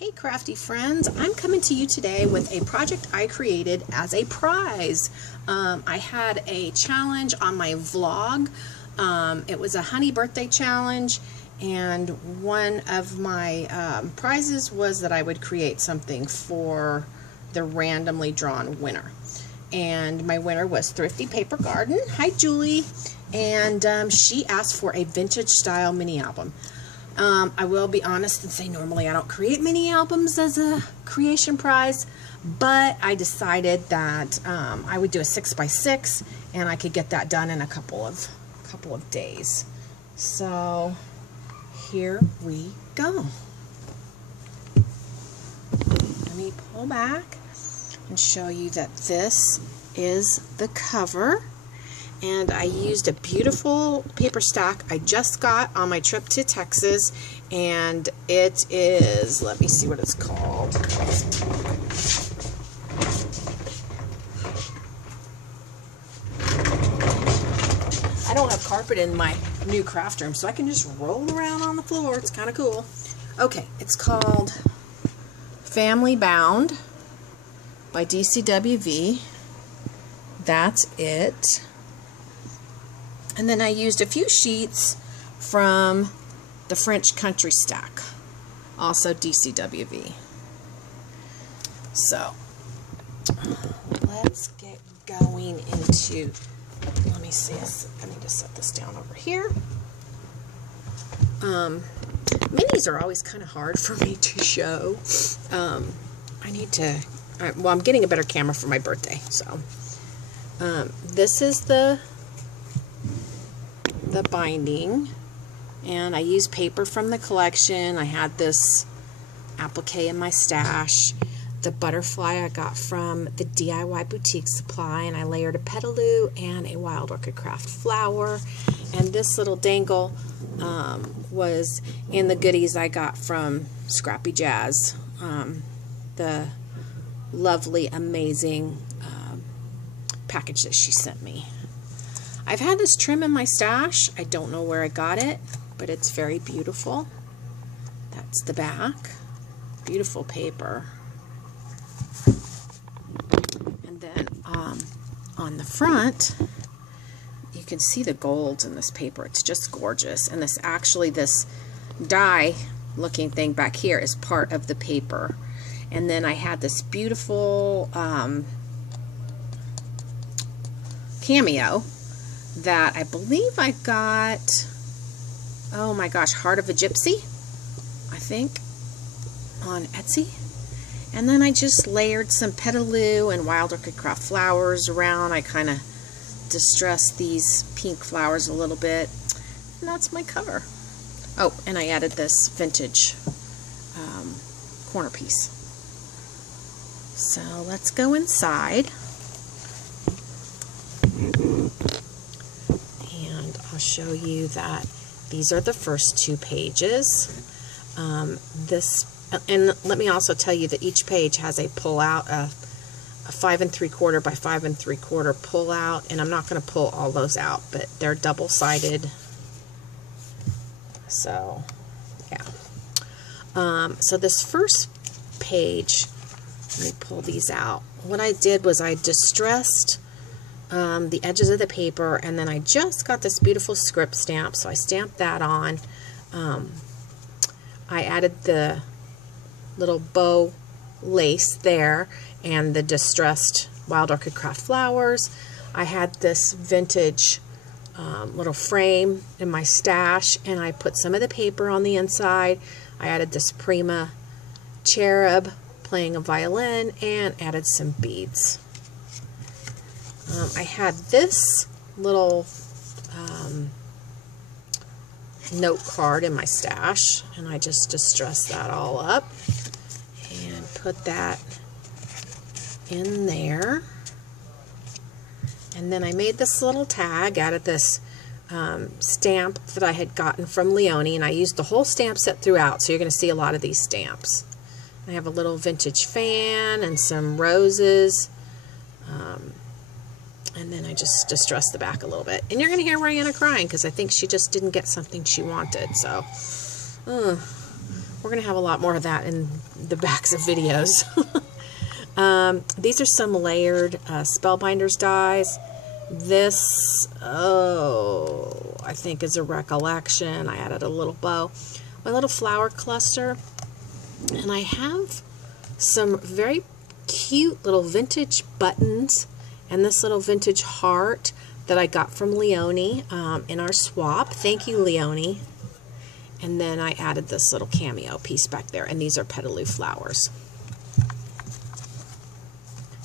Hey crafty friends, I'm coming to you today with a project I created as a prize. I had a challenge on my vlog. It was a honey birthday challenge, and one of my prizes was that I would create something for the randomly drawn winner. And my winner was ThriftyPaperGarden. Hi Julie. And she asked for a vintage style mini album. I will be honest and say normally I don't create mini albums as a creation prize, but I decided that I would do a 6x6 and I could get that done in a couple of days. So here we go. Let me pull back and show you that this is the cover. And I used a beautiful paper stack I just got on my trip to Texas, and it is, let me see what it's called. I don't have carpet in my new craft room, so I can just roll around on the floor. It's kind of cool. Okay, it's called Family Bound by DCWV. That's it. And then I used a few sheets from the French Country Stack, also DCWV. So let's get going into, let me see, I need to set this down over here. Minis are always kind of hard for me to show. I need to, well, I'm getting a better camera for my birthday. So this is the binding, and I used paper from the collection. I had this applique in my stash. The butterfly I got from the DIY boutique supply, and I layered a petaloo and a wild orchid craft flower. And this little dangle was in the goodies I got from Scrappy Jazz, the lovely, amazing package that she sent me. I've had this trim in my stash. I don't know where I got it, but it's very beautiful. That's the back. Beautiful paper. And then on the front, you can see the golds in this paper. It's just gorgeous. And this die looking thing back here is part of the paper. And then I had this beautiful cameo that I believe I got, oh my gosh, Heart of a Gypsy, I think, on Etsy. And then I just layered some petaloo and wild orchid craft flowers around. I kind of distressed these pink flowers a little bit, and that's my cover. Oh, and I added this vintage corner piece. So let's go inside. Show you that these are the first 2 pages. And let me also tell you that each page has a pull out, a 5 3/4 by 5 3/4 pull out, and I'm not going to pull all those out, but they're double-sided. So yeah. So this first page, let me pull these out. What I did was I distressed the edges of the paper, and then I just got this beautiful script stamp, so I stamped that on. I added the little bow lace there and the distressed wild orchid craft flowers. I had this vintage little frame in my stash, and I put some of the paper on the inside. I added this Prima cherub playing a violin and added some beads. I had this little note card in my stash, and I just distressed that all up and put that in there. And then I made this little tag out of this stamp that I had gotten from Leonie, and I used the whole stamp set throughout, so you're going to see a lot of these stamps. I have a little vintage fan and some roses. And then I just distressed the back a little bit. And you're going to hear Rihanna crying because I think she just didn't get something she wanted. So, We're going to have a lot more of that in the backs of videos. These are some layered Spellbinders dies. This, I think is a recollection. I added a little bow. My little flower cluster. And I have some very cute little vintage buttons and this little vintage heart that I got from Leonie in our swap. Thank you, Leonie. And then I added this little cameo piece back there, and these are petaloo flowers.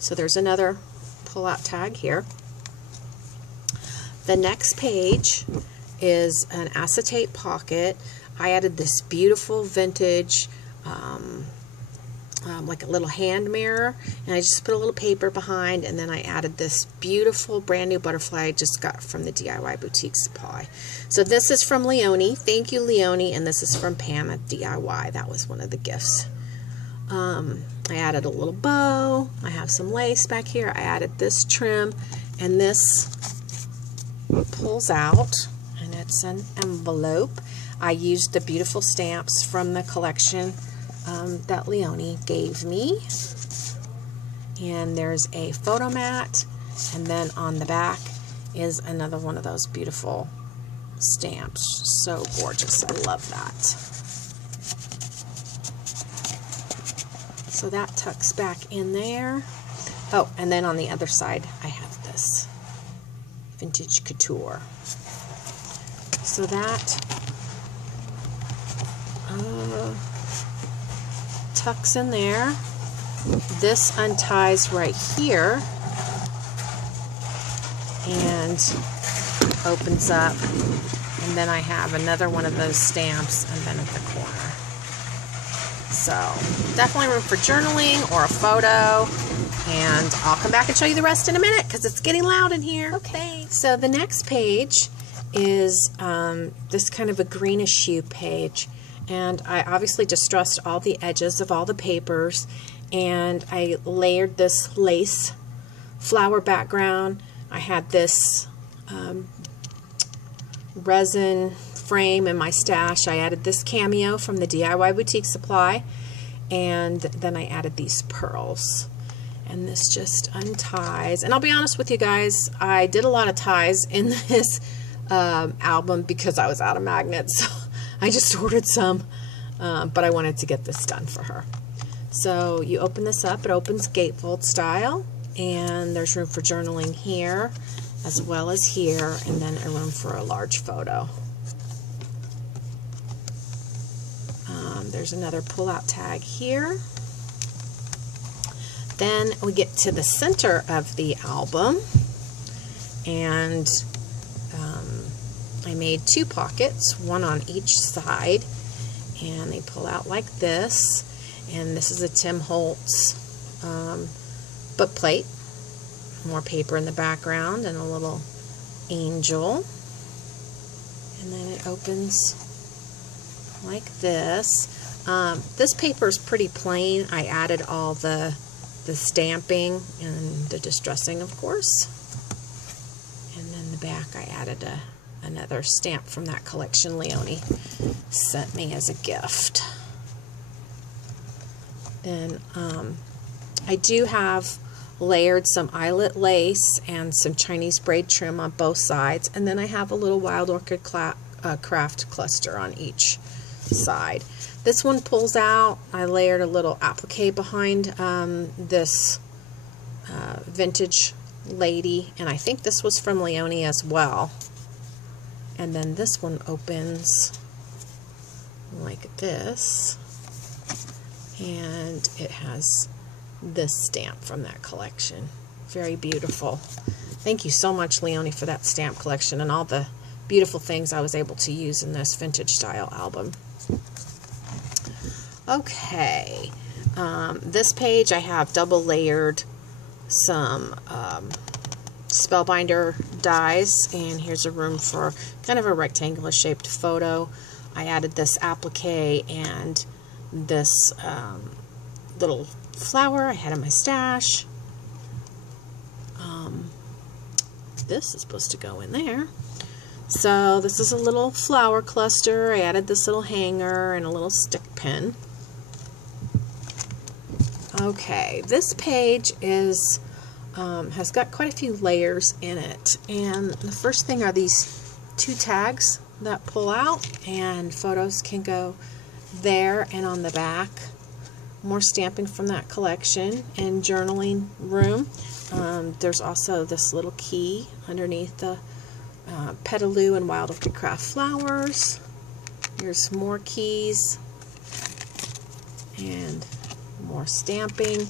So there's another pull-out tag here. The next page is an acetate pocket. I added this beautiful vintage like a little hand mirror, and I just put a little paper behind, and then I added this beautiful brand new butterfly I just got from the DIY Boutique Supply. So this is from Leonie. Thank you, Leonie. And this is from Pam at DIY. That was one of the gifts. I added a little bow. I have some lace back here. I added this trim, and this pulls out, and it's an envelope. I used the beautiful stamps from the collection that Leonie gave me. And there's a photo mat, and then on the back is another one of those beautiful stamps. So gorgeous. I love that. So that tucks back in there. Oh, and then on the other side I have this vintage couture. So that tucks in there. This unties right here and opens up, and then I have another one of those stamps and then at the corner. So definitely room for journaling or a photo, and I'll come back and show you the rest in a minute because it's getting loud in here. Okay. So the next page is this kind of a greenish hue page, and I obviously distressed all the edges of all the papers, and I layered this lace flower background. I had this resin frame in my stash. I added this cameo from the DIY Boutique Supply, and then I added these pearls. And this just unties. And I'll be honest with you guys, I did a lot of ties in this album because I was out of magnets. So I just ordered some, but I wanted to get this done for her. So you open this up, it opens gatefold style, and there's room for journaling here as well as here, and then a room for a large photo. There's another pull-out tag here. Then we get to the center of the album, and I made two pockets, one on each side, and they pull out like this. And this is a Tim Holtz book plate. More paper in the background and a little angel. And then it opens like this. This paper is pretty plain. I added all the stamping and the distressing, of course. And then the back I added another stamp from that collection Leonie sent me as a gift. Then I do have layered some eyelet lace and some Chinese braid trim on both sides, and then I have a little wild orchid craft cluster on each side. This one pulls out. I layered a little applique behind this vintage lady, and I think this was from Leonie as well. And then this one opens like this, and it has this stamp from that collection. Very beautiful. Thank you so much, Leonie, for that stamp collection and all the beautiful things I was able to use in this vintage style album. Okay, this page I have double layered some Spellbinder dies, and here's a room for kind of a rectangular shaped photo. I added this applique and this little flower I had in my stash. This is supposed to go in there. So this is a little flower cluster. I added this little hanger and a little stick pin. Okay, this page is has got quite a few layers in it, and the first thing are these 2 tags that pull out, and photos can go there and on the back. More stamping from that collection. And journaling room, there's also this little key underneath the Petaloo and Wild Orchid Craft flowers. Here's more keys and more stamping.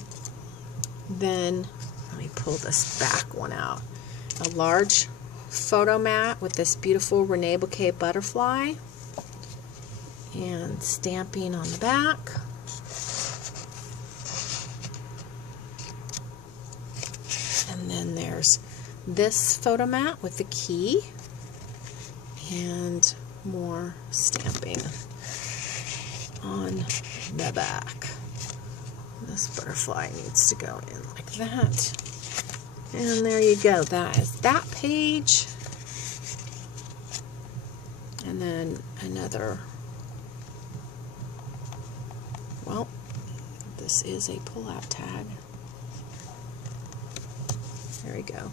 Then let me pull this back one out. A large photo mat with this beautiful Rene Bouquet butterfly and stamping on the back. And then there's this photo mat with the key and more stamping on the back. This butterfly needs to go in like that. And there you go. That is that page. And then another, well, this is a pull-out tag. There we go.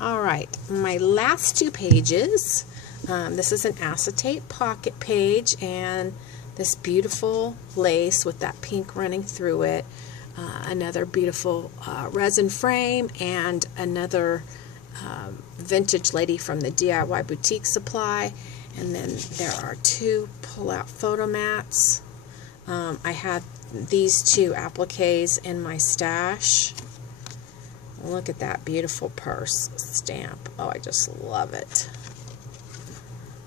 Alright, my last 2 pages. This is an acetate pocket page, and this beautiful lace with that pink running through it. Another beautiful resin frame, and another vintage lady from the DIY Boutique Supply. And then there are 2 pull-out photo mats. I had these 2 appliques in my stash. Look at that beautiful purse stamp. Oh, I just love it.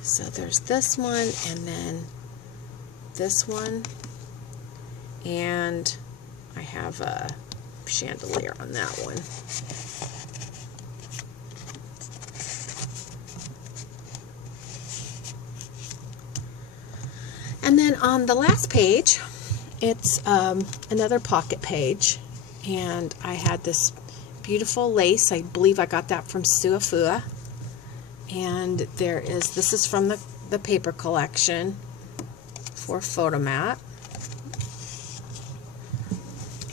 So there's this one, and then this one, and I have a chandelier on that one. And then on the last page, it's another pocket page, and I had this beautiful lace. I believe I got that from Suafua. And there is, this is from the paper collection for photo mat.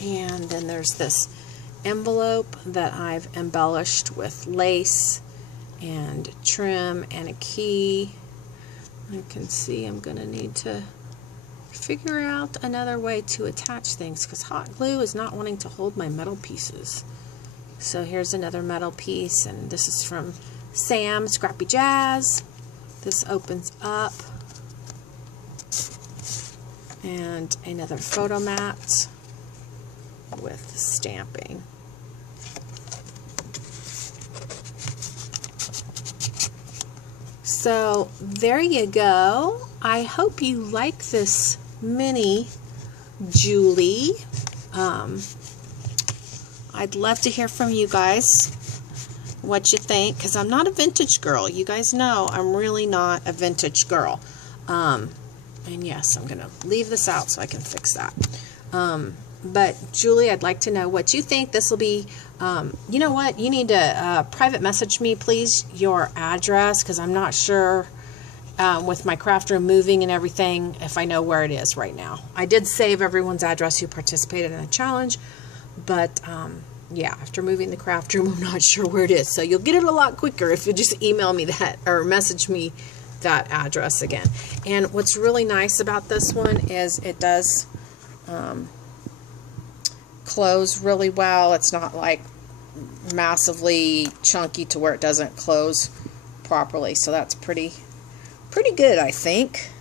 And then there's this envelope that I've embellished with lace and trim and a key. You can see I'm going to need to figure out another way to attach things because hot glue is not wanting to hold my metal pieces. So here's another metal piece, and this is from Sam Scrappy Jazz. This opens up, and another photo mat with stamping. So there you go. I hope you like this mini Julie. I'd love to hear from you guys what you think, because I'm not a vintage girl. You guys know I'm really not a vintage girl. And yes, I'm going to leave this out so I can fix that. But Julie, I'd like to know what you think. This will be, you know what, you need to private message me, please, your address, because I'm not sure with my craft room moving and everything if I know where it is right now. I did save everyone's address who participated in the challenge, but yeah, after moving the craft room, I'm not sure where it is. So you'll get it a lot quicker if you just email me that or message me that address again. And what's really nice about this one is it does close really well. It's not like massively chunky to where it doesn't close properly. So that's pretty good, I think.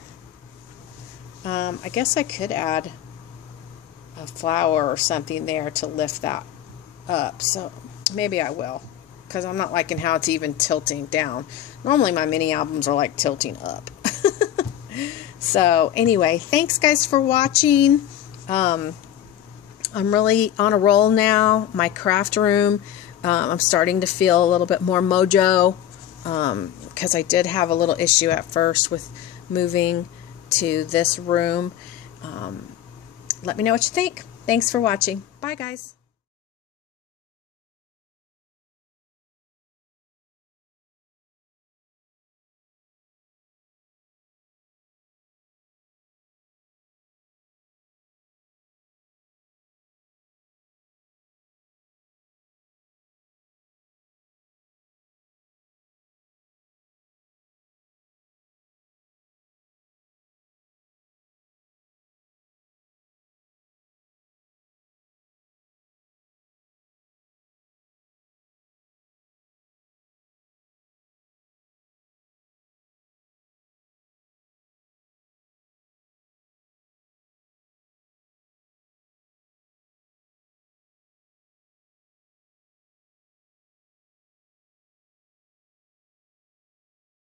I guess I could add a flower or something there to lift that up. So maybe I will, because I'm not liking how it's even tilting down. Normally my mini albums are like tilting up. So anyway, thanks guys for watching. I'm really on a roll now. My craft room, I'm starting to feel a little bit more mojo, because I did have a little issue at first with moving to this room. Let me know what you think. Thanks for watching. Bye guys.